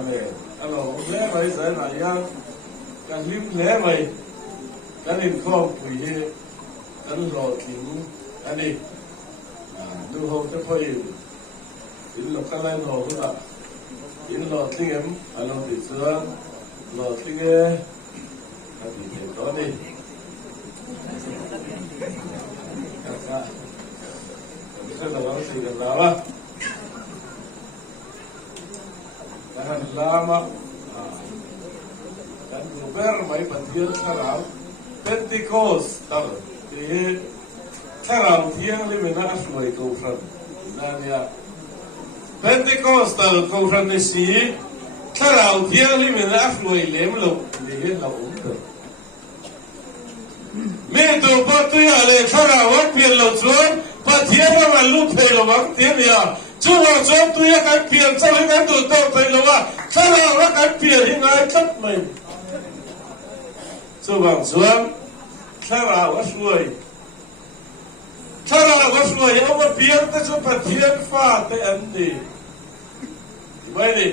Amen. Alo, lẽ vậy sẽ là yang cái lim lẽ vậy cái lim không quỳ hệ cái lò kính anh đi du hậu cho thôi in lò cái lai lò cũng vậy in lò tiếng em alo thì xưa lò tiếng em anh đi thì có đi cái là nó gì cái nào á Tahan lama dan gober mai bandir karau Pentecostal di karau tiang le mena asmai ko fran dan ya Pentecostal ko fran ni si karau tiang le mena asmai lem lo di he lo me do patu ya le karau pian lo chuan pathian ma lu phei lo bang tiam ya chú họ cho tôi cái tiền cho cái đồ tao thấy làว่าถ้าเราcái tiền thì ngay chất mình chú bằng xuốngถ้าเราก็ช่วยถ้าเราก็ช่วยเอามาเปลี่ยนแต่จะเป็นเทียนฟ้าแต่อันนี้ไม่ดิ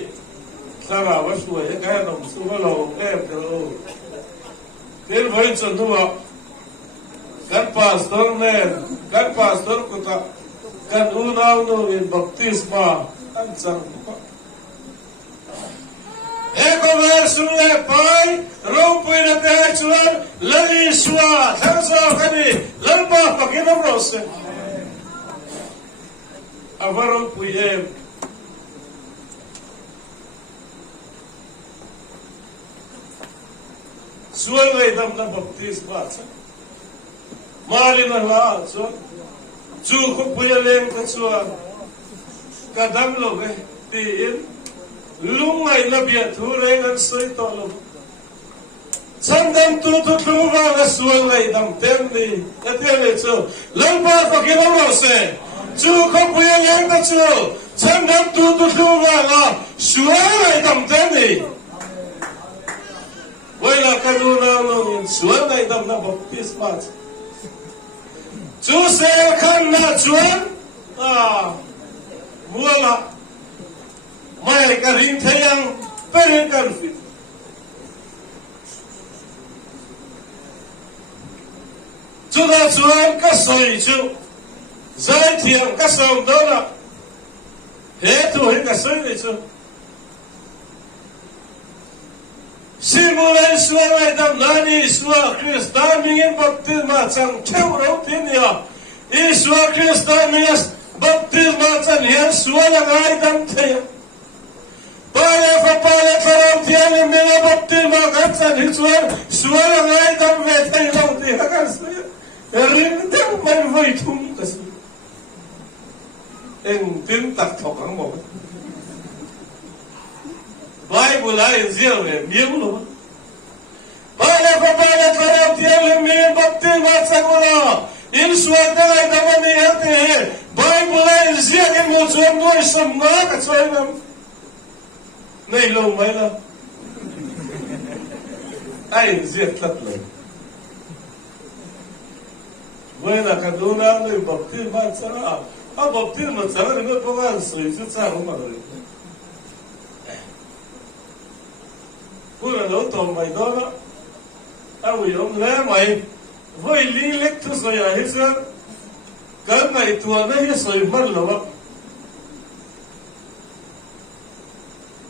ถ้าเราก็ช่วยแค่หนุ่มสู้เราแอบเดียวเดี๋ยวไปจนทั่วกันพาสตอร์แมนกันพาสตอร์กุตาkan unaw no in baptisma ang sang eko versu e pai rompoy na tehachuan laliswa sansa kani lalpa pakinam rose avaro puyem suan ngay dam na baptisma malin na lahat suan chú không bây giờ lên cái chùa cả đám lộc ấy tiền lúc này là biệt thu lên ăn sơi to lộc chân đam tu vào cái xuồng này đam tem đi cái tem này chú lần ba phải cái đó rồi sẽ chú không bây giờ lên cái chùa chân đam tu vào là xuồng này đam tem đi vậy là cái đồ nào xuồng này đam là baptisma chú sẽ khăn là chuan mua là mai cái hình thấy rằng bên cần chú ta chuan cái sợi chú giải thiện cái sợi đó là hết tuổi cái sợi này chú Simulai suara dan lani suara Kristus ingin baptisma sang cewek ini ya. Isua Kristus ingin baptisma sang yang suara ngai dan tiang. Paya karam tiang ingin baptisma sang suara ngai dan tiang lau tiang kan saya. Erin tiang main voi tung kasih. Tin tak thokang mau. Bible ay ziel we mieng lo. Bale karam tiang le baptisma sagula. In suata ay daman ni hate. Bible ay ziel ke mo chuan noi samma ka chuan nam. Nei lo mai la. Ay ziel tlat lo. Buena kaduna le baptisma sara. Baptisma sara ni ko ba soi su sa ho ma lo. Pura lâu tôm mày đó đó, tao bị ông lẽ mày với lý lịch thứ rồi à hết sao? Cái này tua nó hết rồi mất rồi.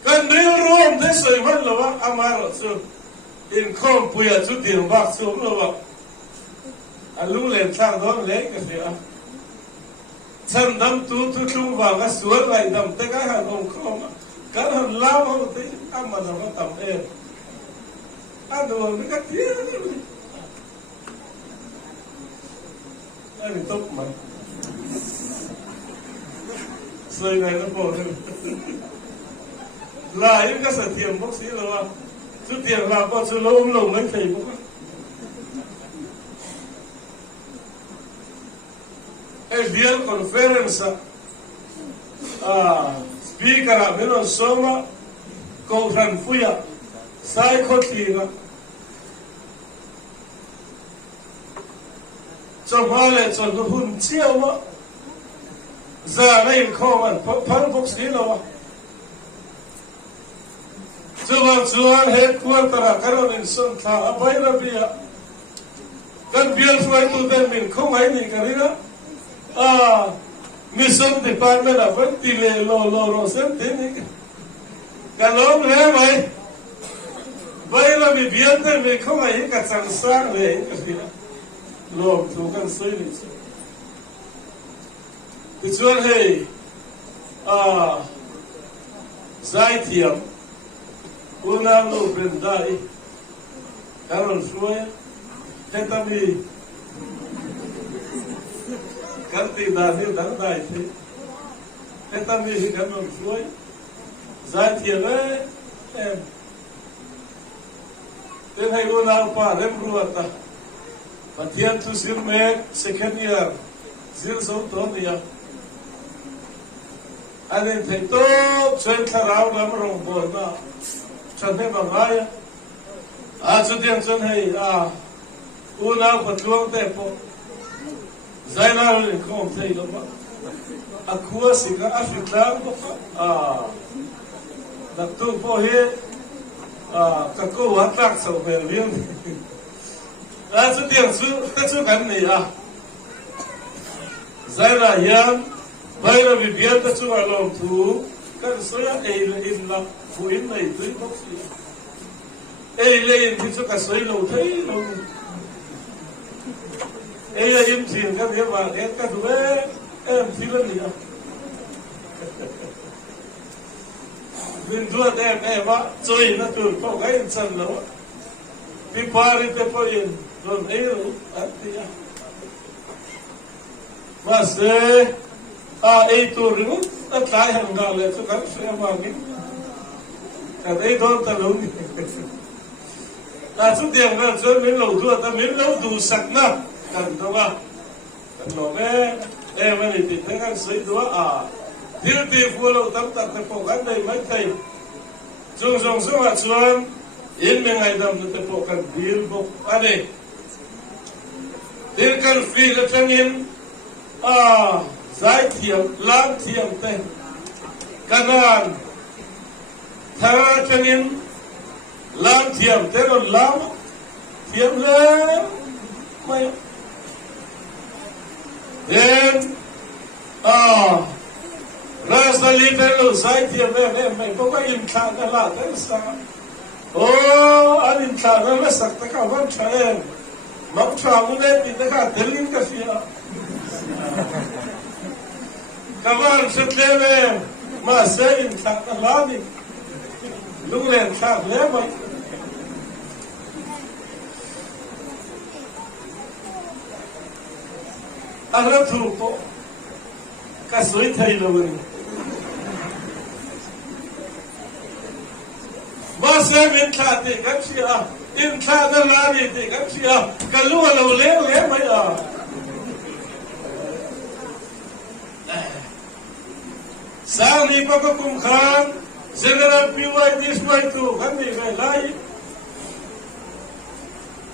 Cái này ruộng thế rồi mất rồi, amar rồi. In không bây giờ chút tiền bạc xuống rồi. Anh lúc lên sang đó lấy cái gì à? Chân đâm tu vào cái suối này đâm tới cái hàng ông không. Cái hàng lao không thấy ăn mà nó tầm em. Ano mấy cái kia đấy. Anh tốt mà. Sơi này nó bỏ rồi. Là những cái sở thiềm bác sĩ là chút tiền là con số lông lồng anh thầy bác. El día conference speaker a menos soma con Franfuya sai khotina cho hale cho nó hun chiêu mà giờ này không ăn phán phục sĩ đâu luang chuan he quartera karon in son tha abai rabia kan bial suai tu den min không ai ni karina mission department aban tile lo sen te ni kalom le mai bai la mi bial te mi không ai ka chang sang le karina lom tu kan soi ni ti chuan he zai thiam unang lo bendai karon suai tetami kanti dani dang dai the tetami hi karon suai zai thiam em ten hai unang pa rem ruata pathian tu sir me second year zil so to nia anh thấy tốt chuyện thà rau lắm rồng bồn mà chân thế bằng ai chút tiền chân hay u nào phải luông tép po giải nào liền không thấy đâu mà khua xí cả Africa đó đặt tu po hết các cô hoạt động sầu về liền chút tiền chút cái này giải là yam bây giờ vì biết ta chú ở lòng thú các số là in là phụ in này tới bốc xí lên thì chú cả số lâu thấy lâu là im tiền các việc mà các thứ em thì lên gì à mình đua em á chơi nó từ có cái chân lâu thì qua đi tới coi in rồi rồi anh thì mà sẽ ấy tôiรู้ตั้งใจทำงานเลยทุกครั้งเสียมากินแต่ไอ้โดนตะลุงสุดเดียวกันจนมิ้นเราดูแต่มิ้นเราดูสักนักกันตัวกันหลงไม่ได้ติดทั้งกันสวยตัวที่ฟูเราตั้งแต่ปกกันได้ไม่ใช่จงสวัสดิ์ชวนยินยังไงดำแต่ปกกันบิลบอกอะไรที่กันฟรีแล้วจังยินgiải thiểm lãng thiểm tên căn an thà cho nên lãng thiểm thế rồi lãng thiểm lên mày đến ra sa li tên rồi giải thiểm em mày có cái im thản là thế sao anh im thản nó mới sắc tất cả vẫn cho em mắm cho muốn lên thì tất cả tên linh cái gì kawan setleme masih insan lagi lunglen tak lema Arab trupo kasoi thai lawani masih minta te kapsia insan lagi te kapsia kalau lawle mai sang ni pa ko kum khan general PY this way to kan ni kai lai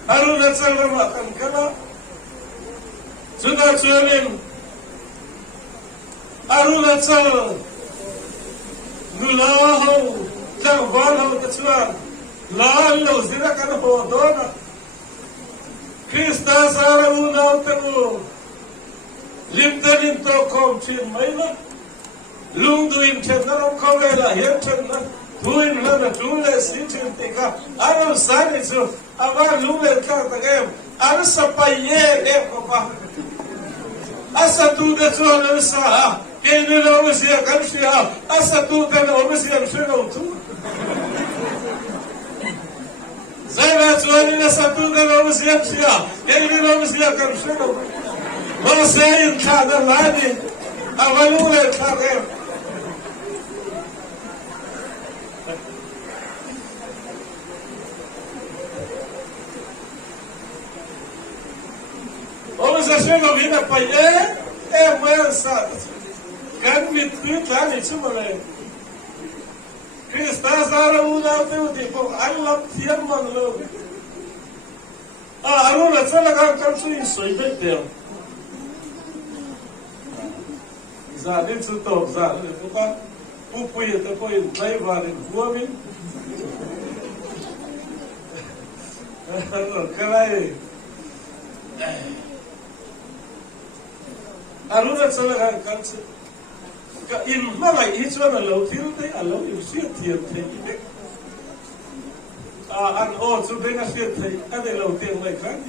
Arunachal ma kan kala sudah chuanin Arunachal nulahu jang wal ho chuan la lo zira kan ho dona Krista sara unau tanu limtanin to kom chin mai la lung duin chen na rom khâu là hiến chen na duin là chú lệ sĩ chen tika anh sai đi chứ anh lung lệ khác ta em anh sapai ye em có ba asa tu de chu anh sa cái này là ông sĩ cái gì asa tu cái là ông sĩ em sẽ đâu tu zai là chu anh là sa tu cái là ông sĩ em sẽ cái này là ông sĩ cái sẽ đâu mà sẽ in thà là lại đi anh lung lệ khác em Você chega vindo para é mansa. Kan mit tá ni chumale. Krista sara una te uti ko Allah thiam man lo. Aruna chala kan kam su soi be te. Za din su top za le ko pa. Pupui te poi dai va le buamin. Kalai. Aruna Salaga Kansi. In Malay, each one a low till they allow you see a tear take. And also bring a shit take, and they low till like that.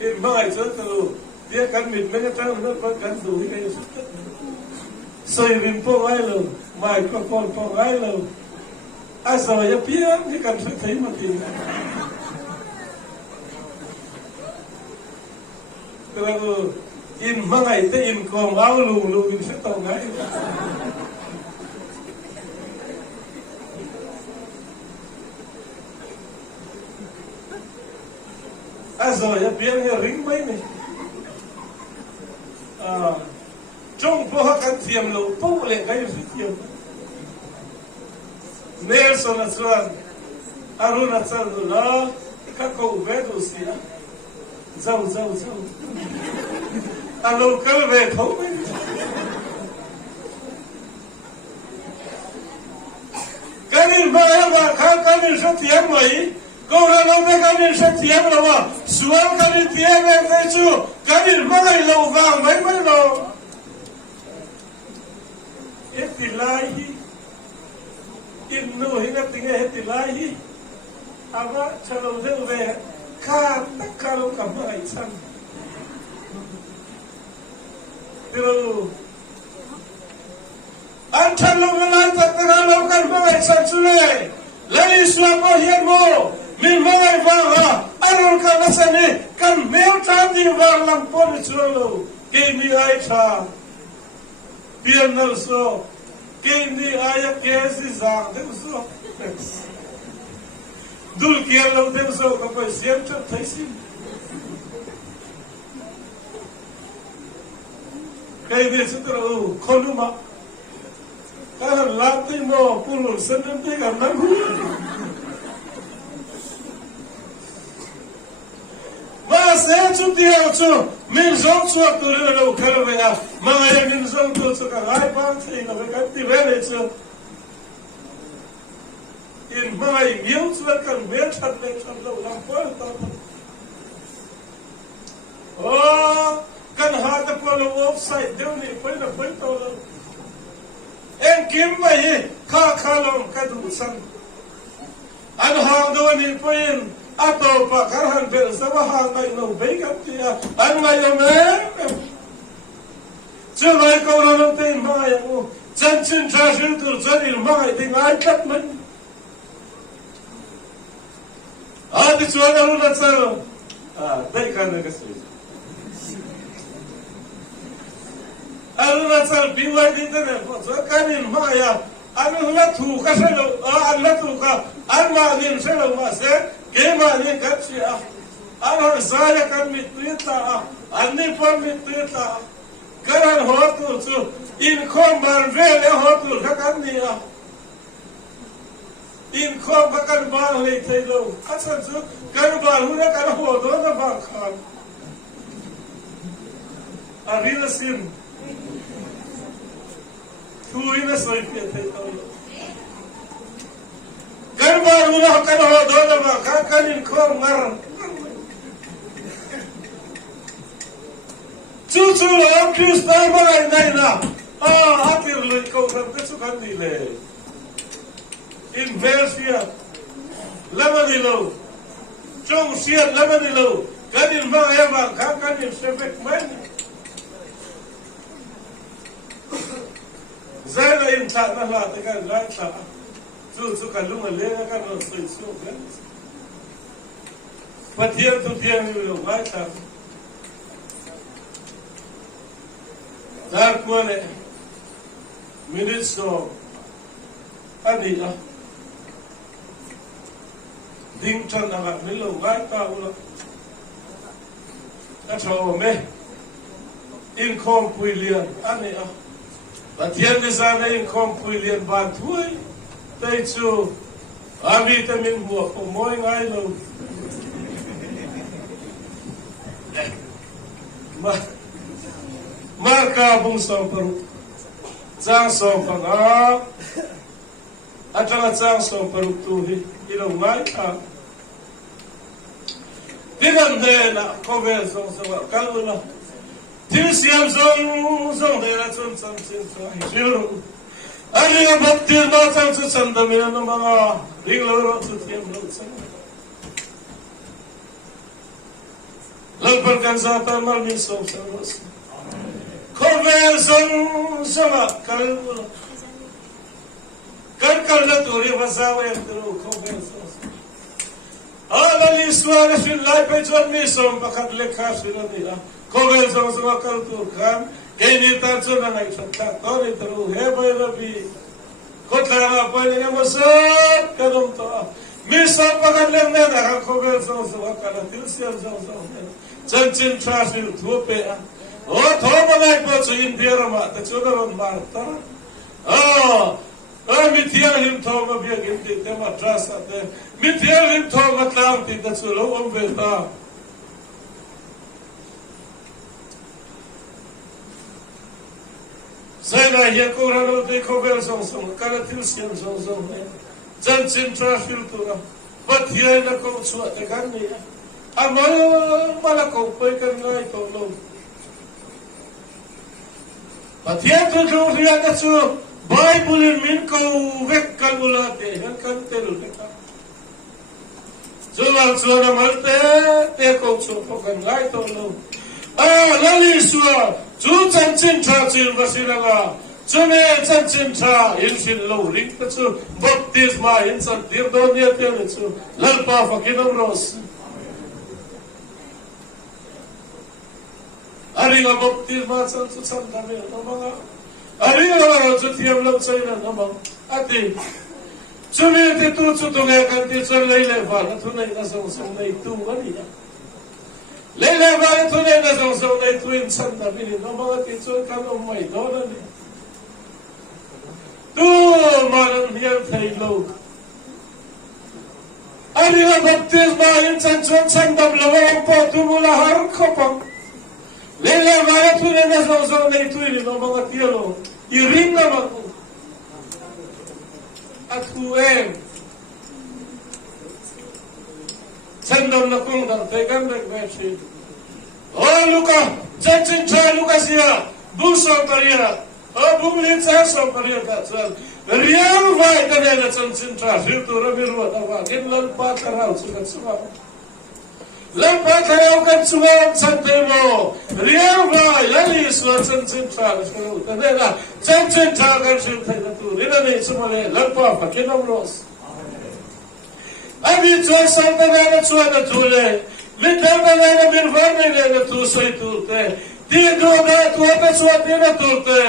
In my circle, they can meet many times, not can do it. So you've been Pong Island, microphone Pong Island. I saw a pier, you can fit him again. In Malay, the income, our Lulu in Sitong Island. I saw a pier, ring by me. Trong po kan tiam lo po le kayo si tiam. Nelson Aswan, Aruna Sandula, kako vedo siya. Zau. Alo kalve thau. Kanin ba kanin sa tiam mai. Kau orang kanin sa tiam lo. Suan kanin tiam mai chu. Kanin mai lo vang mai lo. Etilahi, inno hina tinggal etilahi, apa calon dewa kata kalau kamu aisan, itu, antar lo melantak kalau kamu aisan sudah, lain suapa hiamo, mimbai bangga, arul kana seni kan meltan di bawah polis lo, kini aisan. Pianal so, kini ayat kesi zang dem so, dul kialau dem so kapai siam chat thaisim. Kai dia setelah konuma, kan latih mo pulur senam tiga nabu. Saya dia tu, minzong tu aku lalu kalau saya, mana minzong tu kan, ay bangsa ini mereka tiada itu. In mana miu tu kan bercat lalu lampau tu. Oh, kan hati pula offside dia ni, pernah tahu. Engkim mai kalong kadusan. Anhang dua ni poin. Atau pakarhan bersama hangai no baikam dia angai ame celai kau orang tin mai aku jangan cacing terjadi mai dengan kat men di suara lu nak sel baikkan kesini lu nak sel biwai di sana kanin mai ya anu nak tu kaselo anu tu ka anu ni selo masih Kema ni kapsia, alar saya kan mitita, ane pun mitita, karan hotul tu, inkom barvele hotul hakan dia, inkom bakan barle telo, asal tu kan baruna kan hotul na bakan, arila sin, tu ina soifia telo. Kan baru nak kan hodoh nama kanin kau mar. Cucu lo Kristal malai naina. Akhir lo kau sampai sukan nilai. Investia, lama nilo. Jom siat lama nilo. Kanin malai bang kanin sepek main. Zara intak nala tekan lancar. Tu kan lu malah kan orang so kan. Patian tu dia ni belum baca. Dar kuane minit so ani lah. Ding chan agak belum baca ulah. Kacau me. Income puilian ani ah. Patian di sana income puilian bantuai. Taichu, ami tamin buat pemoy ngai lo. Marka bung sampar, jang sampar atang chang so paruk tu hi ilo mai a dinam de na kovel so so kalula til siam zong de la chun chang chin so hiru ani baptir ma chang chu chan da mi na ma ringlo ro chu thiam lo chang lalpar kan sa ta mal min so so kovel so kalula kan la turi vasawa entro kovel so ala liswa shin lai pe chon mi som pakat lekha sila nila kovel so kal tur khan keini tar chona nai sakta tori tru he bai rabi kotla ma pale yam so kadum to mi som pakat le ne da kovel so kala til siam so chan chin trasil thupe o thoma nai po chu india ma ta chona ron mar ta mithial lim thoma bia gimti tema trasa te mithial lim thoma tlam ti ta chulo ombe ta sai na ye ko ro te ko vel song kala til siam song ne chan chin trasil tu na pathial na ko chu te kan ni amal mala ko pai kan ngai to lo pathial tu jo ria ta chu Bible min ko vek kalulate han kan telu ka chuwal chuana malte te ko chu kan ngai to lo lali suwa chu chan chin tha chil vasinaga chume chan chin tha in sin lo ring ta chu baptisma in san dir do nia te chu lalpa fakinom ros ari ga baptisma chan chu chan da me no mga ari ro chu thiam lo chai na no ati chume te tu chu to ga kan ti chon lei le va na thu nei na song nei tu ani ya lei le va thu nei na song nei tu in san da mi no ma ti chon kan o mai do na ni tu ma ran hial thai lo ari ga baptisma in san chon san dam lo po tu mu la har khopang lele vaya tu ne na so nei tu ni no ma ti lo iring na ma ku aku chandam na kung dang te kan rek ve chi luka chin cha luka sia bu so paria bu le cha so paria ka chal riam vai ka ne na chin cha fir tu ra mi ro da wa gin lal pa ka ra chu ka chu lampa kaya kan suwan santemo riam vai lali so chin cha so ta ne na chin cha kan shin thai na tu rina ne sumale lampa pa kenom ros abi cho santa na chu na tu le litha na bir varne ne tu sai tu te ti do na tu ta chu te na tu te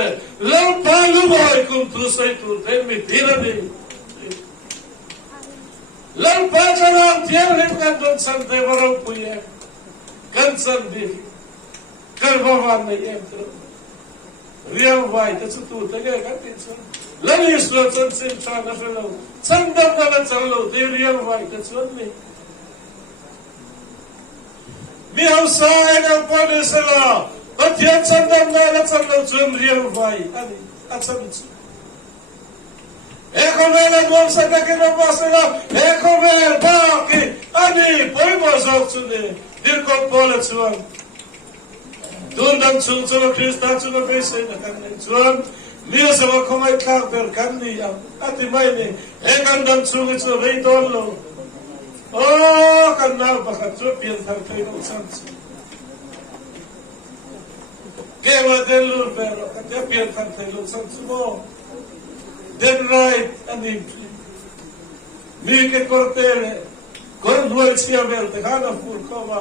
lampa lu vai kum tu sai tu te mi tira ne lampa jalan tiar rim kan don sante varau puye kan sandi karvavan ne entro riam vai ta chu tu te ga kan ti chu lali slo chan sin cha na felo chan dam na chan lo de riam vai ta chu ne mi au sai na pone sala pathian chan dam na chan lo chun riam vai ani achan chu eko vela dom sa ta ke no pasela eko vela ba ki ani poi mo zok chu ne dir ko pole chuan tun dam chu chu krista chu no pe se na kan ne chuan ni sa ma khomai thak ber kan ni am ati mai ne e kan dam chu ke chu rei don lo kan na ba kha chu pian thar thai no san chu ke wa den lu ber ka pian thar thai lo san chu mo then right and mi que cortele con duel sia verde kana fur koma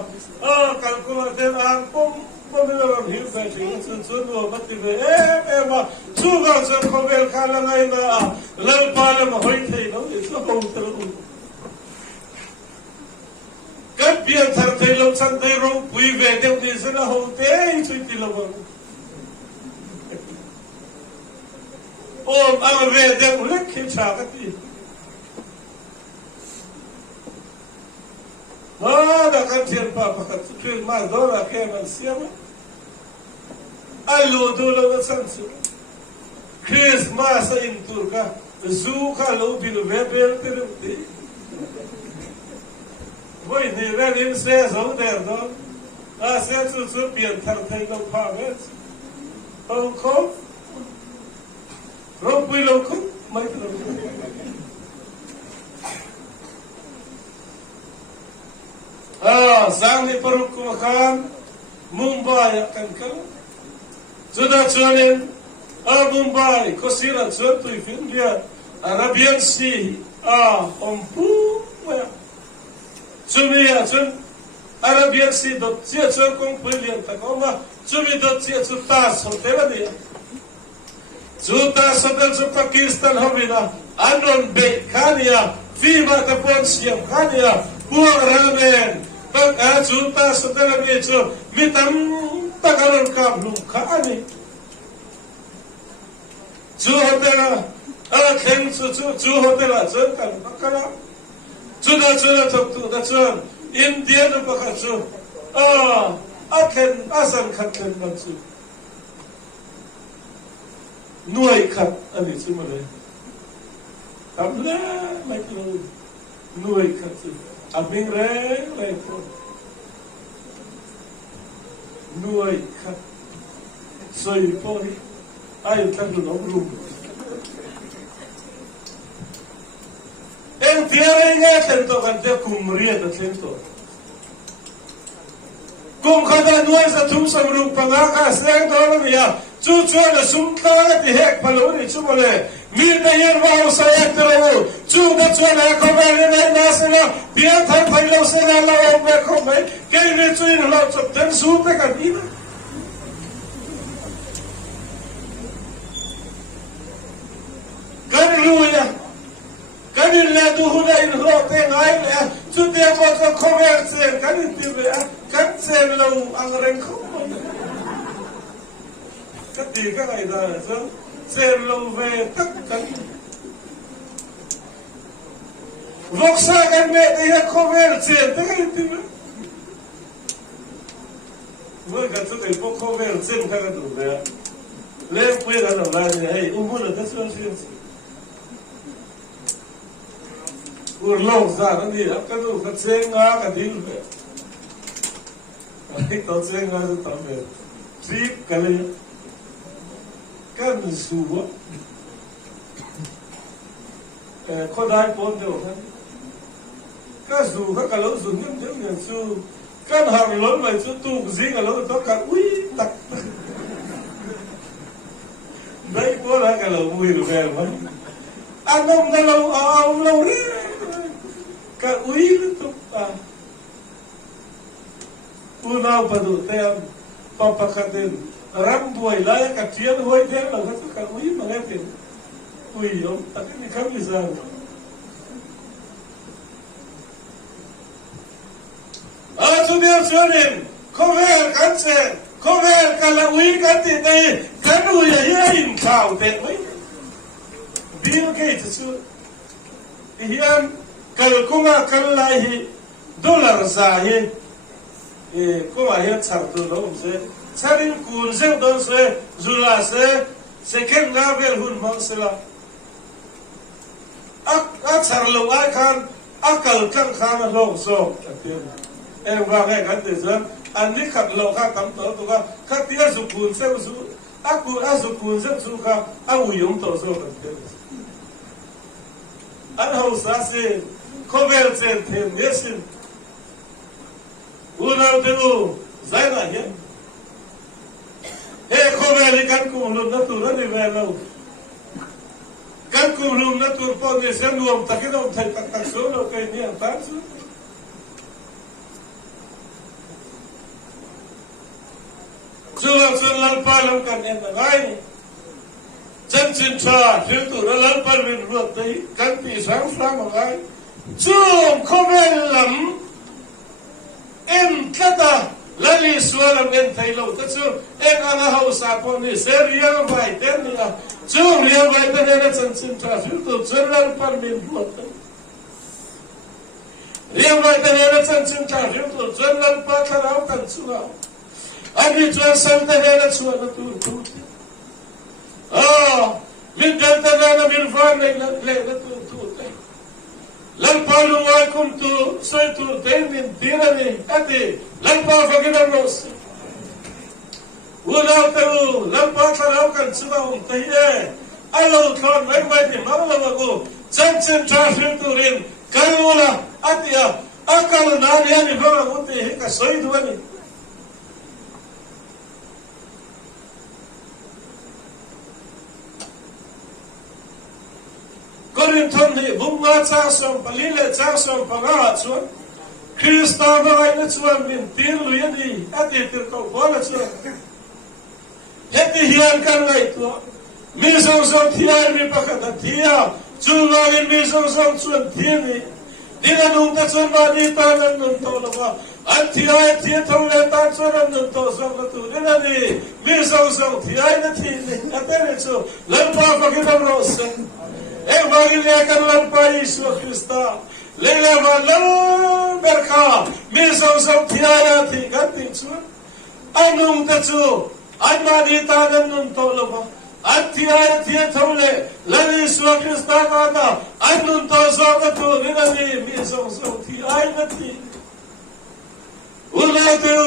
calcula den an pom mi lo hil fa chu no mati ve ma chu ga so ko vel kala ngai na lal pa le ma hoi thei no so ho tru kan pia thar thei lo chan dei ro pui ve de ni se na ho te chu ti lo ang vede ulit kinsa ti. Da kan tiyan pa pakatutil ma dora kaya man siya ma. Ay ludo lang na sansu. Christmas in Turka Zuka Lubin Rebel Tirti Boy the Redim says out there though I said to be a Tartego Parvets Oh come Rob Willow come my Sangni Parukumakan Mumbai Kankal Juda Chuanin Mumbai Kosira Chuan to India Arabian Sea Ompu Chumia Chun Arabian Sea dot Chia Chuan Kong Pilian Takoma Chumi dot Chia Chutas Hotel Chutas Hotel Pakistan Homina Andon Bekania Fiba Tapon Siam Kania Buang Ramen Pag Chutas Hotel Micho Mitam Tagalon Kablu Kani Chu Hotel Ken Chu Hotel Chun Bakala Chuna talk to the Chun Indian Bakachu Aken Asan Katlen Matsu Nuai Kat Ali Sumale Abla like Nuai Katsu Abing Re like Nuai Kat So you probably I can't do no room. En tiering atento kante kumriya atento. Kum kada nuai sa tum samru pangaka seng dolan ya. Chu na sumta ti hek palori chumole. Mi na yer wa sa ektro. Chu na chuna ko ba na nasena. Bia thai phailo se na la o me ko mai. Ke ni chu in lo chop ten su pe ka dina. Hallelujah. Kan il la du huna in rote ngai le chu te mo ko commerce kan il ti be kan se lo ang ren ko ka ti ka ai da so se lo ve tak kan voksa kan me te commerce te ka ti be voi ka tu te po commerce ka ka tu be le pui da no la ni hey umuna ta so Urlong sa nanti apa tu kecenga kadil be, itu kecenga tu tambe, trip kali kan suwa, kau dah pun tu kan suwa kalau sunyi jangan su, kan harlon macam tu zing kalau tu kan ui tak, baik pula kalau ui tu kan, anam kalau awal ni. Ka uil tu Unau padu tem papakatin rambuai laya ka tian hoi tem la ka uil mangatin uil tapi ni kami zan tu dia suanin kover kanse kover kala uil kanti dai kanu ya in kau te uil Bill Gates su ian kal kuma kallahi dollar zahi kuma hian char tu lo se charin kun se don se zula se second level hun mang sela a char lo ai khan akal kan khan lo so em wa ngai kan te zan an ni khat lo kha tam to to ka khatia su kun se su aku asu kun se su kha a u yong to so kan te an ho sa se Kovel tem mesin unau teu zaina ya kovel kan kumlum natura ni velo kan kumlum natur po ni senuam takino thai tak solo kai ni antansu sulan palam kan en ngai chân chân cha thiếu tu lan pal min ruat dai kan pi sang sang ngai Zoom komen lam em kata lali sualam en thailo ta chu en ana hausa po ni serial vai ten ni a Zoom ria vai ten na chan chin tra su to general par min buat ria vai ten na chan chin tra su to general pa tharau kan chu ani chuan sam te na chu na tu min dantana na min van nei na le na tu te lan pa lu ai kum tu soi tu te min tira ni ati lan pa fagina nos ulau te u lan pa tharau kan chuba te e alo thon mai mai ni ma la go chan chen traffic tu rin kalula atia akal na ni ba go te ka soi du ni Korin thon ni bunga cha som palile cha som panga chuan Krista ba ai na chuan min tir lu yani ati tir ko bola chuan heti hian kan ngai tu mi song thiar mi pakhat thia chu login mi song chuan thiani dina nung ta chuan ba ni ta nan nun to lawa an thiai thia thong le ta chuan nun to som la tu dina ni mi song thiai na thi ni atene chu lan pa pakidam ro sen एक बागिले करलन पाई ईश्वर ख्रिस्ता लेले वाला berka mi song thiaya thi ganti chu anung ta chu anmani ta nan nun to lova athiaya thia thole lani ईश्वर ख्रिस्ता का da anun to zo ka tu ni mi song thiai na thi ulla tu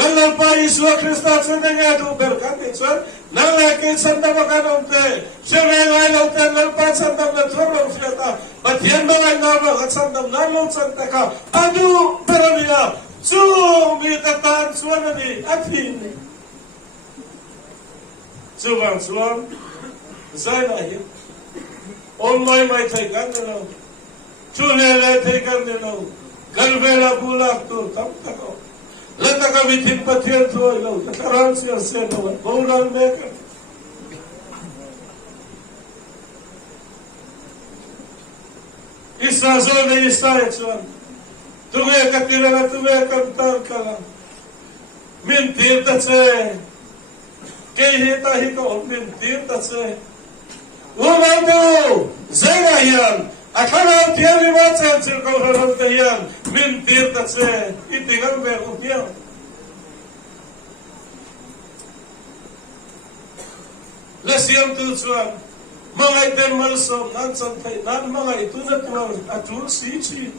kallan pa ईश्वर ख्रिस्ता chunde ga tu berka ti chu nang ke sanda makanom te sheme ngai lo te nang pa sanda na thoro fiata pathian ba ngai na ba sanda na lo sanda ka adu peravia chu mi ta tan chuan ni athin chuwang chuan zai na hi on mai thai kan no chu le thai kan no galvela bulak tu tam tako Lata ka bitin pathian thoi lo karan sia se no boran meka isa zone isa chuan tume katira na tume kantar kala min tir ta che ke hi ta hi ko min tir ta che una do zera yan akhala tiari ma chen chen ko ron te yan min tir ta che itingal be ko pia la siam tu chuan mangai ten mal som nan chan thai nan mangai tu na tu atu si chi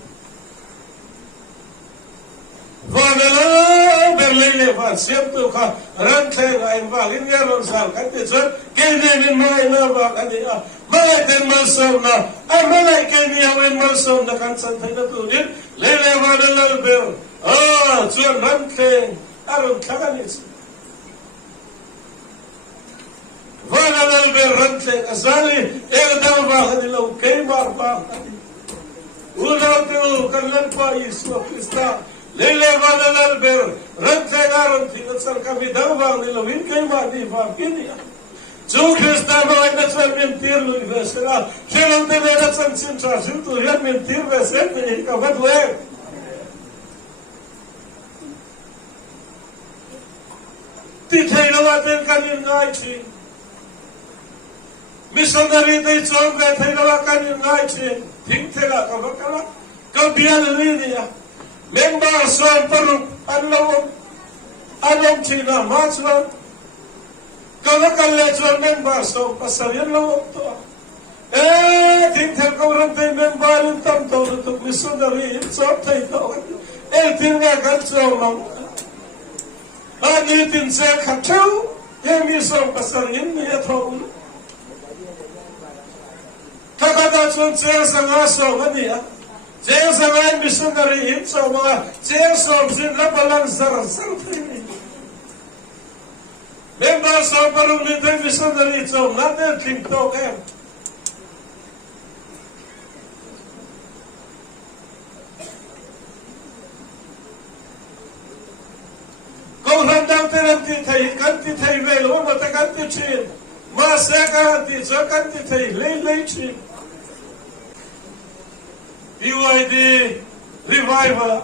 vanala berlele va siam tu kha ran thai ai va lin ya ron sal ka te chuan ke ne min mai na va ka ni a mangai ten mal som na a mangai ke ni a wen mal som na kan chan thai na tu ni lele va lal ber chuan ran thai aron thagani Vana lal ber rante asali el dal ba hani lo kei mar ba una tu kallan pa Isu Krista lele vana lal ber rante garon thi sar ka bi dal ba ni lo win kei ma ni ba kinia chu Krista ba ina sar min tir lu vesera chelam te na san sin tra sin tu yan min tir vesen ni ka vat le ti thai lo wa ten kan ni ngai chi missionary they chong ga thela kan ngai che thing thela ka bakala ka bian ni ya member so paru alom china machlo ka bakala chong member so pasarian lo to thing thel ko ran pe member in tam to to missionary so thai to thing ga kan chong lo ani tin se khathau ye mi so pasarian ni ya tho Kakata chun chen sanga so ngani ya chen sanga missionary in so ma chen so sin la balang zar thini member so paru ni de missionary so na de thing to em ko ran dang te ran ti thai kan ti thai ve lo ma ta kan ti chin ma se ka ti so kan ti thai le chin BYD revival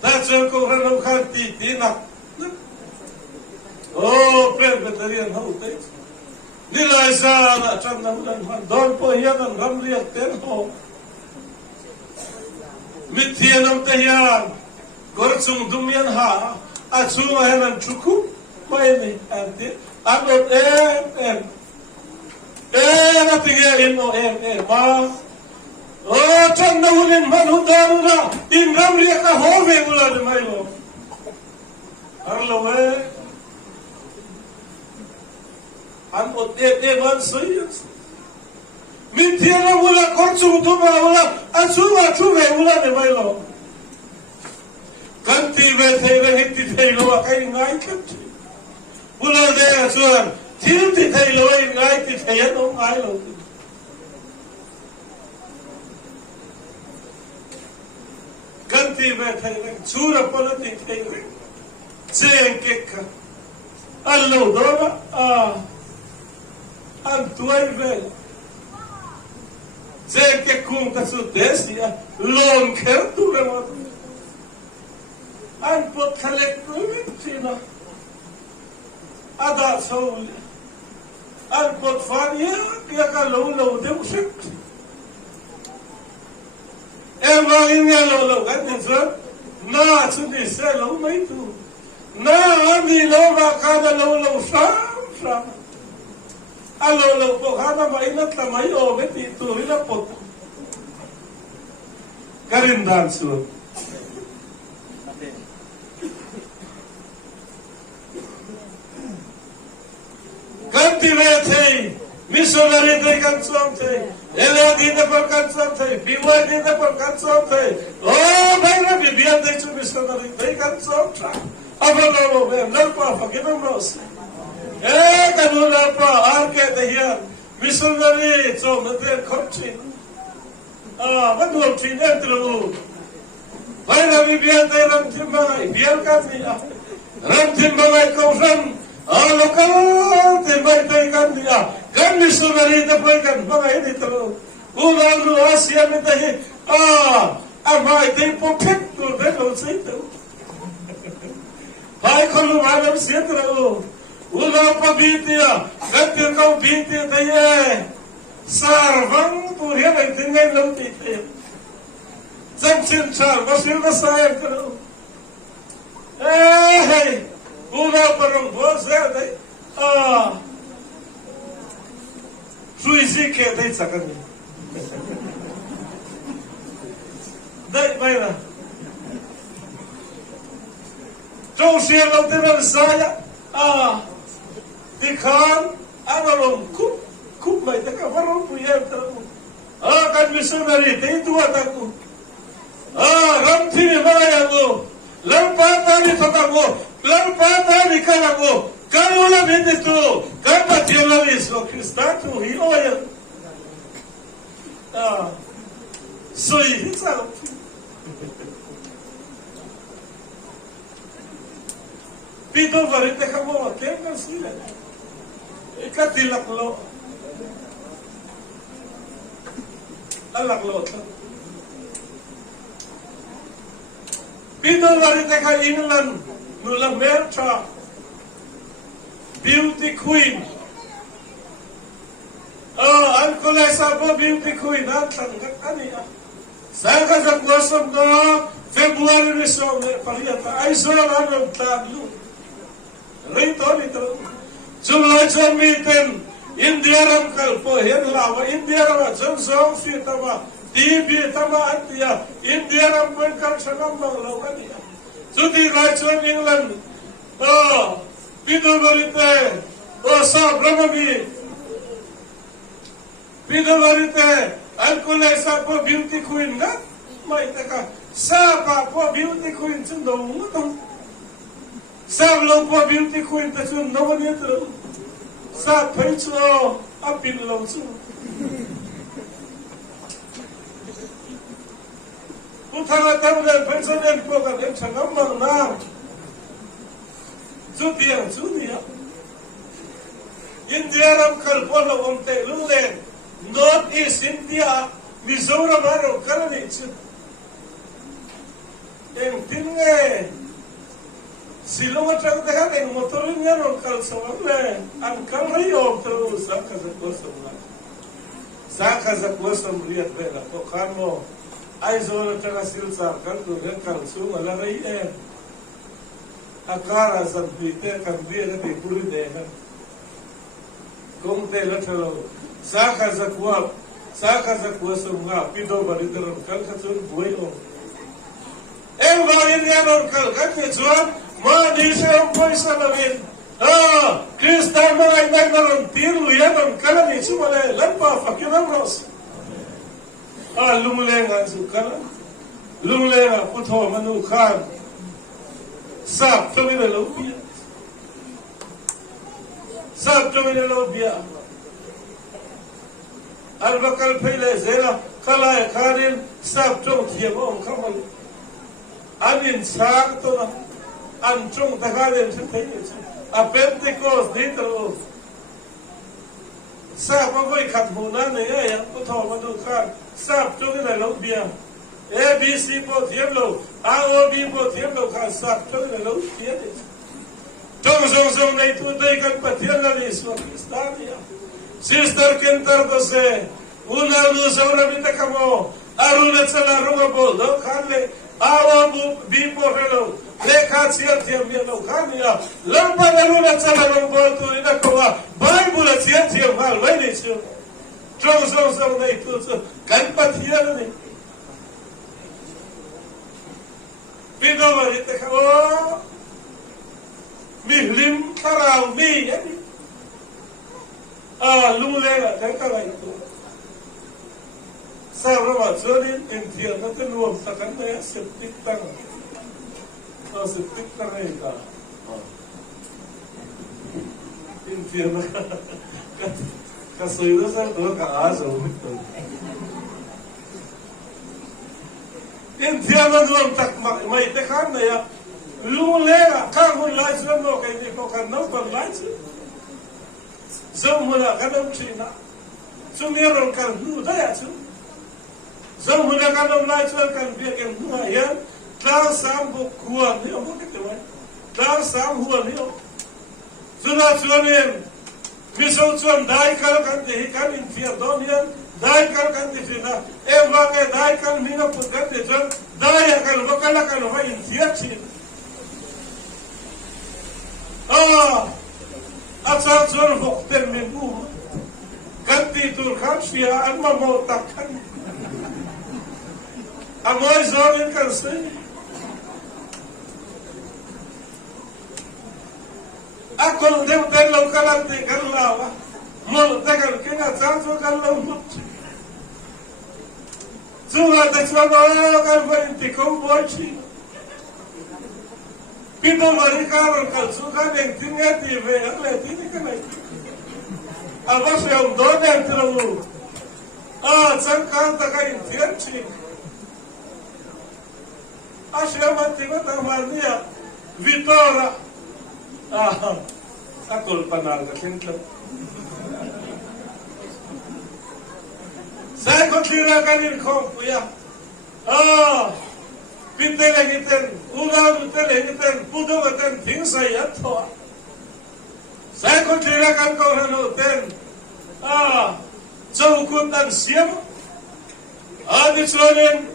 that's a koran khanti tina presbyterian ho te nilai sa na chan nam dan don po hian an ram riak ten ho mithianam te hian gor chung dumian ha a chung hen an chuku mai ni ante anh một em nó tiếng em nó em mà chân đâu lên mà nó đau ra in ram riêng cả hố về một lần mai lo ăn lâu ấy anh một em ăn suy mình thiên là một lần con chú tôi mà một lần anh chú về một lần mai lo cần thì về thầy là hết thì thầy lo cái ngay cái một lần đây là chuyện thiếu thì thầy lo ngay thì thầy nó ngay lo cần thì về thầy là chú là con thì thầy là chơi cái cả anh lâu đó anh tuổi về chơi cái cung ta số test ya lon khéo tu ra mà anh bớt khale rồi thì nó ada sau anh bớt phá nhá cái lâu đều sức em vào nhà lâu cái gì đó na chú đi xe lâu mấy tu na anh đi lâu và cả lâu sáng lâu bộ khá là mấy nó là mấy ô cái thì tuổi là bột cái rình đàn xuống kan tibe thei missionary dei kan som thei ela di da par kan som thei biwa di da par kan som thei o bhai na bibian dei chu missionary dei kan som tra abalo ve nar pa fakiram nos kanu na pa ar ke de ya missionary cho mate khotchin bắt đầu chuyện em từ bhai na bibian dei ram thim mai bial kan ni ram thim mai câu ram local thì bây đây kan dia kan missionary ta pai kan bagai ni tu ulang lu asian ni tahi mai dei popet tu de lo sei tu pai kholu malam siat ro ulang pa bitia kan tin kau bitia tahi sarvang tu he lai tingai lo ti tahi jam chin char basil na sai tu hey Una parang boss đấy suy si kẹt đấy chắc cái đấy bây giờ trong xe lâu thế nào sai á thì khán anh làm cúp mày tất cả vào trong bụi em tao cái missionary đấy tua tao cũng ram thì mà ya go lam pa ta ni thata go lam pa ta ni kala go kalula bende tu kapa tiolalis o kristatu hi oya soi hisao pito varite kamo kenga sile ikatilak lo alak lo pito varite ka England nula mercha beauty queen uncle sabo beauty queen tangkat ani saya kasang gosong do February ni so pariata ay so ano taglu rito July so meeting India ram kalpo hen lawa India ram so fi tama TV tama antia India ram pun kal sanam lawa ani Judi Rachel England Pido Barite sa Brahmagi Pido Barite Alcohol sa po beauty queen na mai taka sa pa po beauty queen sundo mo tong sa lo po beauty queen ta sun no ni to sa phaicho apin lo su Utanga tamga pensionen program en changam na Judia India ram kalpolo omte lule North East India Mizoram aro kalani chu en tinge siloma chak dekha en motorin aro kal samle an kalai om to saka za kosam riat bela to kamo ai zo chaka silsa kal to kal su ala rai akara zambite kan dia de puri de kung te la thalo saka zakwa sunga pido baridaron kal khatun buai o em vain yan or kal khat ke chuan ma ni se om paisa lavin Kristan mai naron tir luyan on kala ni chu male lampa fakiram ros lunglenga su kala lunglenga putho manu khan sap to ni lo bia sap to ni lo bia albakal phele zela kala kharin sap to thiam om khamal anin sak to na an chung ta kharin chu thei a Pentecost dito sap ko voi khat huna ne ya putho manu khan sap to ni lo bia ABC po thiam lo AOB po thiam lo kha sap to ni lo bia Tong nei tu dei kan pathian la ni so Kristania Sister Kentar Bose, una luz ahora vita como aruna chala runga bol do khanle awa bu bipo hello le khatsiya thiam mi lo khania lamba aruna chala runga bol tu ina kowa bible thiam thiam hal vai ni chu tong nei tu kan pathian ni pido mari te khawo mihlim tarau mi lunglenga thấy các bạn tu sao nó mà chưa đến tiền thiền nó cái luồng ta cắn đấy sự tích tăng sự tích tăng này cả tiền thiền nó cái sự nó sao tôi cả á rồi tiền thiền nó luồng tắc mày cái khác này à lunglenga các người lại chưa nó cái gì có cần nó còn lại chứ Zamuna kadam china, sumiron kan nu daya chu. Zamuna kadam lai chuan kan biaken nu ayan, tar sam bu kuan ni omo ketewai, tar sam huan ni o. Zuna chuanin, miso chuan dai kal kan te hikan in fiar donian, dai kal kan te fina, eva ke dai kal mina put kan te chuan, dai kal wakala kan ho in fiar china. Asal chuan hok ten min bu kan ti tur khan fia an ma mo tak khan amoi zomin kan se akol dem ten lo kalan te kan lawa mo te kan kina chan chu kan lo mut chuwa te chuan o kan vai ti kom boy chi Pito marikaron kalsu kan yang tinggal di vegan ini kan itu. Apa sih yang donen terlalu? Cangkang tak kain tiarci. Asyik mati kata mania Vitora. Akul panal kecinta. Saya kau kira kan ini kau ya. Pintele ngiten, ulang pintele ngiten, pudo ngiten, tingsa ya toa. Saya kau kira kan kau hanu ten, cukun dan siam, di soalin,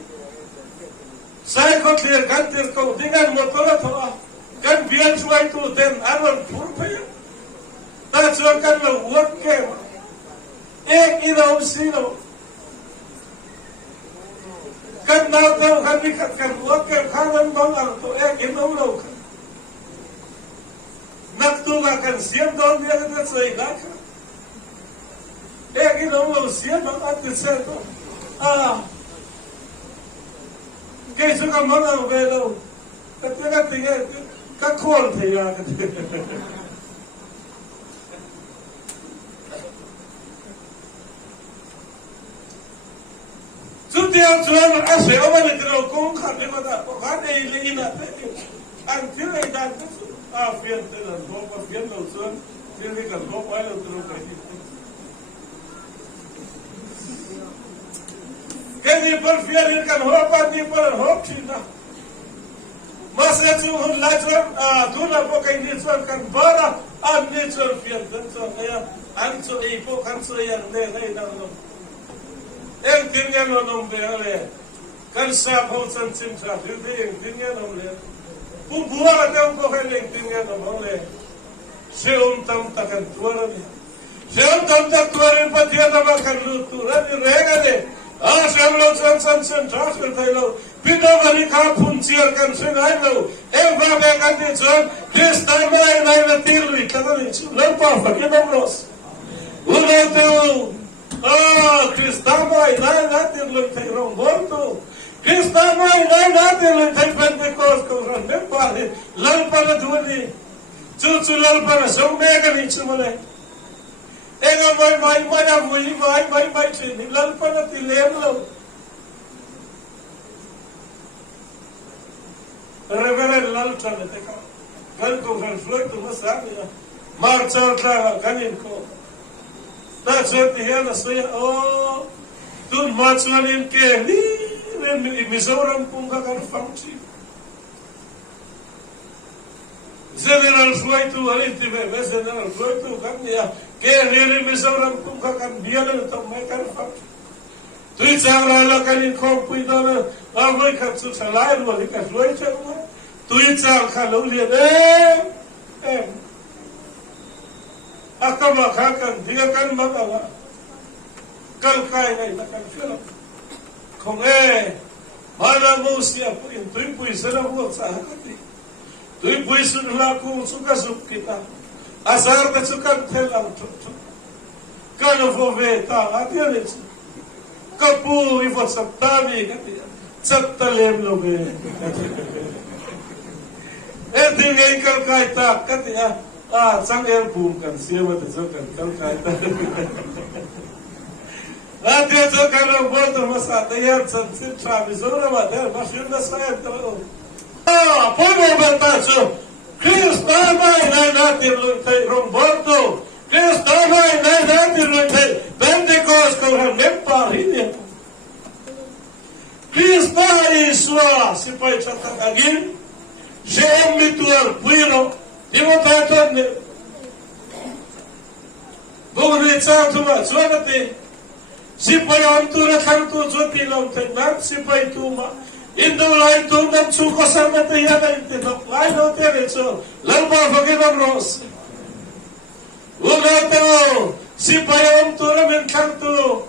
saya kau kira kan kau dengan motor toa, kan biar cuai tu ten, aron purpaya, tak cuai kan lo work kem, ina sino. Kan nào đâu kan đi kan uống kem khanan bang ar to in đâu đâu kan nak tu ga kan siam don dia kan sai ga in đâu siam bang at se to ke su ka mana ve đâu ta ga tinga ka khol thei ga Sutiang tuan asal orang itu kong kami mana kong ini ina tu, anjir ini tu, fian tu, bawa fian tu tuan, jadi kan bawa itu terus pergi. Kendi per fian ini kan hopa ni per hop cina, masa tu lajar, tu nak pakai ni tuan kan bara, ni tuan fian tuan ya, anjir ibu kan yang ni dah. Em tin nghe nó nông vềเลยกันซาพงสันชิมชาถือที่เองtin nghe nóเลยผู้บัวกันเองก็ให้เองtin nghe nóเลยเชื่อมตั้มตะกันตัวเลย Siya tamtak tuwarin pati at amakan luturan ni regane. Siya lo san trasper tayo. Pinamari ka punsiyar kan sinay lo. Vame kan di John. Krista may na tirwi. Tananin siya. Lampa fakinamros. Unaw tayo. Krista may na tirwi tayo rong borto. Krista may na tirwi tayo Pentecost ko rong nepari. Lampa na duwani. Chuchu lampa na siyang meganin siya malay. Ega mai amuli mai chini lalpa na tilem lo. Reverend lalpa na teka. Gan ko gan floyd to masabi na. Marcha tla ganin ko. That's what here na soya tun matlanin ke ni mizoram kung kagan function. General Floyd to Alitibe, General Floyd to Kanya, Keri Mizoram Kunkakan, Bialan to my carfak. Tweets are Alakan in Kompidana, America to Salai, Walika Floyd, Tweets are Kalulia, Akama Kakan, Diakan Mabala, Kalkai, Nakan Philip, Konge, Mala Mosia, in Twipu is a work. Tu'y buwisun laku sukasuk kita. Asar ka sukan telang tutuk. Kano foveta atiyan itu. Kapu ifot sabtami katiyan. Sabtalem lobe. Edi ngay kalkaita katiyan. Sang airpum kan siya matisokan kalkaita. Atiyan sokan ang bordo masata yan sa sitra. Misura mater masyur na sayang talago. Puno bantaso. Krista may natin luntay Rombordo. Krista may natin luntay Pentecost ko ang nemparin. Krista iswa si Pai Chatakagin. Siya mituar puino. Di mo taton ni. Bukri sa tuwa. Suwanati. Si Pai Antura kanto suwati luntay. Si Pai Tuma. Indo lain tundan suko sama tiyana intinok. Lain o tereso. Lalpa faginamros. Unato. Si payam turamin kanto.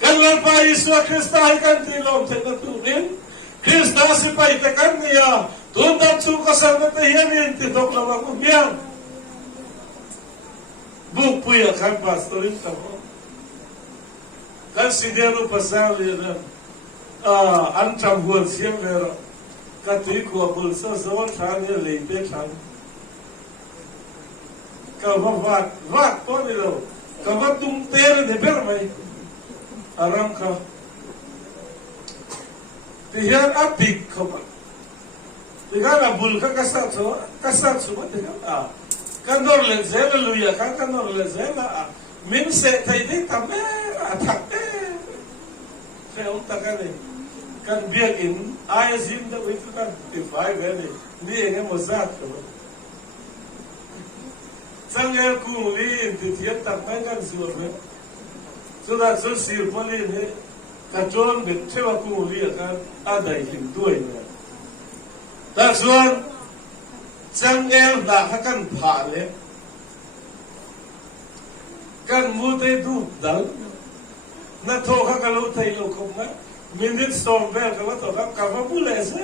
Kan lalpa iswa Krista ikan tilom tinatunin. Krista si paitakan niya. Tundan suko sama tiyana intinok na magumiyang. Bukpuya kan pastorin tamo. Kan sigero pasali na. Antam huan siang lera, katui ko bulsa zaman chang ya leite chang. Kau vat to ni lo, kau tum ter de bermai, aram ka. Tihan apik kau. Tihan abul ka kasat semua tihan Kanor le zela luya ka kanor le zela min se taide tamer atak saya untakan ni. Kan biar in ayah zinda itu kan tifai beri ni yang mozat tu. Sangat kulit tiap tak main kan suara. Sudah sesir poli ni kacuan betul kulit kan ada yang dua ni. Tak suan sangat dah akan pale kan muda itu dal. Na toka kalau tayo kong na. Minit stormber kalau toka kava bules.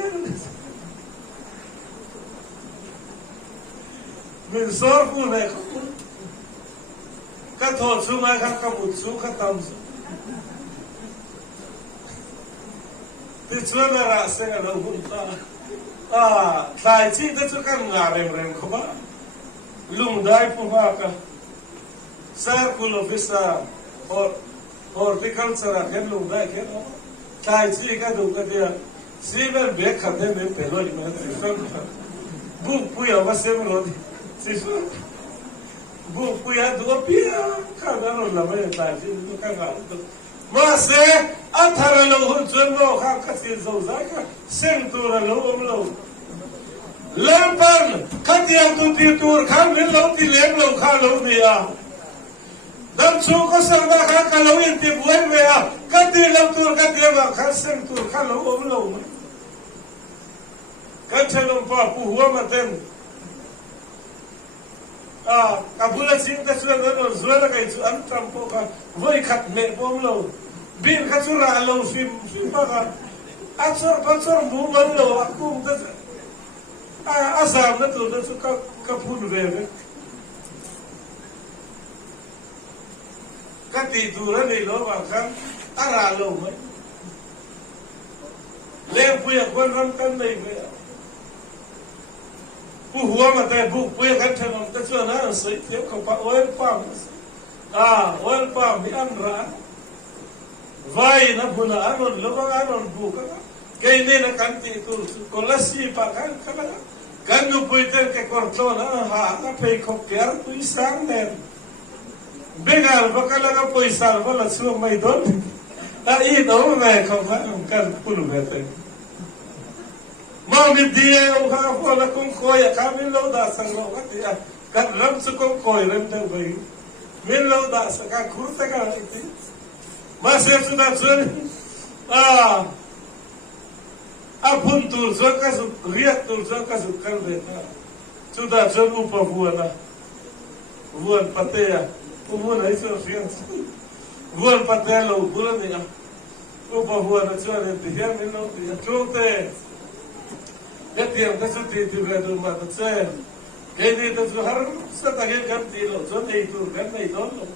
Min sor pune ko. Kathol sungai kamutsu katamsu. Tichuan rasa kalau hunta. Sai chi tu kan ngarem ko ba. Lungdai pumaka. Circle officer horticulture kan lungdai kan. Sai chi ka du ka dia. Simen be khade me pelo ni me sifan. Bu puya wasem rodi. Sifan. Bu puya du pia kana no la me ta chi du ka ga. Mase athara lo hun chun mo kha ka si zo za ka sen tu ra lo lo. Lampan katiang tu ti tur khan min lo ti lem lo kha lo bia. Dan suko sarba ka kalawin ti buwan mea kati lang tur kati ba kasem tur kalaw umlaw kati lang pa puhuwa maten kabula sing ta chuan an zuala kai chu an trampo ka voi khat me bom lo bin ka chu ra lo fim pa ka achor bachor mu man lo akum ta asam na tu na chu ka phun ve ka ti tu ra ni lo ba kan ara lo mai le puya kon ram kan nei ve pu huwa ma ta bu puya kan thanom ta chu na sai thiau ka pa oil palm oil palm mi an ra vai na buna anon lo ba anon bu ka kai ne na kan ti tu ko la si pa kan ka kan nu pui ter ke kor tlo na ha ka pe ko piar tu sang ne begal ba kala ka poisar ba la su mai don i do me ko ba kan pulu me te ma mi die o ha ko la kon ko ya ka mi lo da sang lo ka ti ka ram su kon ko rem te bai mi lo da sa ka khur ta ka ti ma se su da chun pun tu zo ka su riat tu zo ka su kan ve ta chu da chun u pa vuan patea vuan ai so fian vuan patea lo bulan ni upa vuan na chuan en ti hian ni lo ti chu te ya tiang ka su ti ve du ma ta che ke ni ta su har sa ta gen kan ti lo zo nei tur kan nei don lo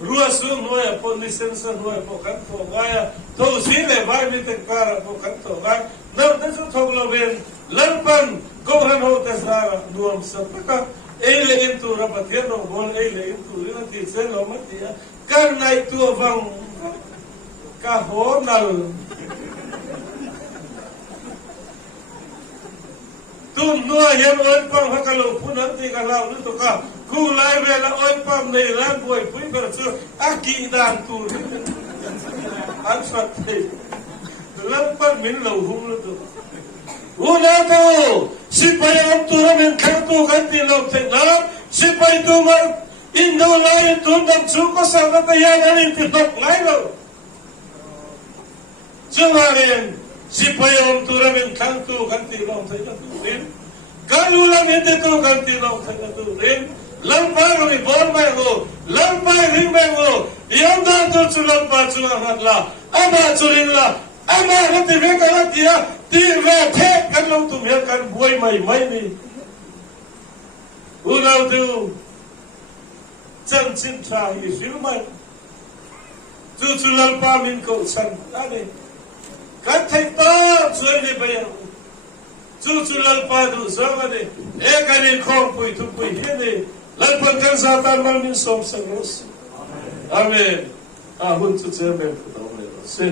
rua su noia po licença noia po kan to gaya to si le vai mi te para po kan to ga no te su thog lo ben lampan ko ran ho te sara nuam sa ka ele in tu rapatien no bol ele in tu ina ti se lo ma ti kan nai tu vang ka ho nal tu no yan oil pam ha ka lo punan ti ka la lu to ka ku lai ve la oil pam nei ran boi pui per chu aki dan tu an sat te lam par min lo hum lu to una to si pai am tu men khar tu kan ti lo te na si pai tu mar in do lai tu dam chu ko sa na ta ya dan ti tok lai lo chu ma ren si pai am tu men khar tu kan ti lo te na tu ren kan ulang ite tu kan ti lo te na tu ren lampai ri bor mai ho lampai ri mai ho yam da tu chu lampai chu la ama chu rin la ama ha ti ve ka la ti ti ve the kan lo tu me kan buai mai ni u lao tu chân chin tra hi fil mai chu lampai min ko san ani kan thai to chuai ni bai chu lampai du so ga ni e kan ni khom pui tu pui he ni lalpan kan satan mal min som sang ros amen hun chu che men ko se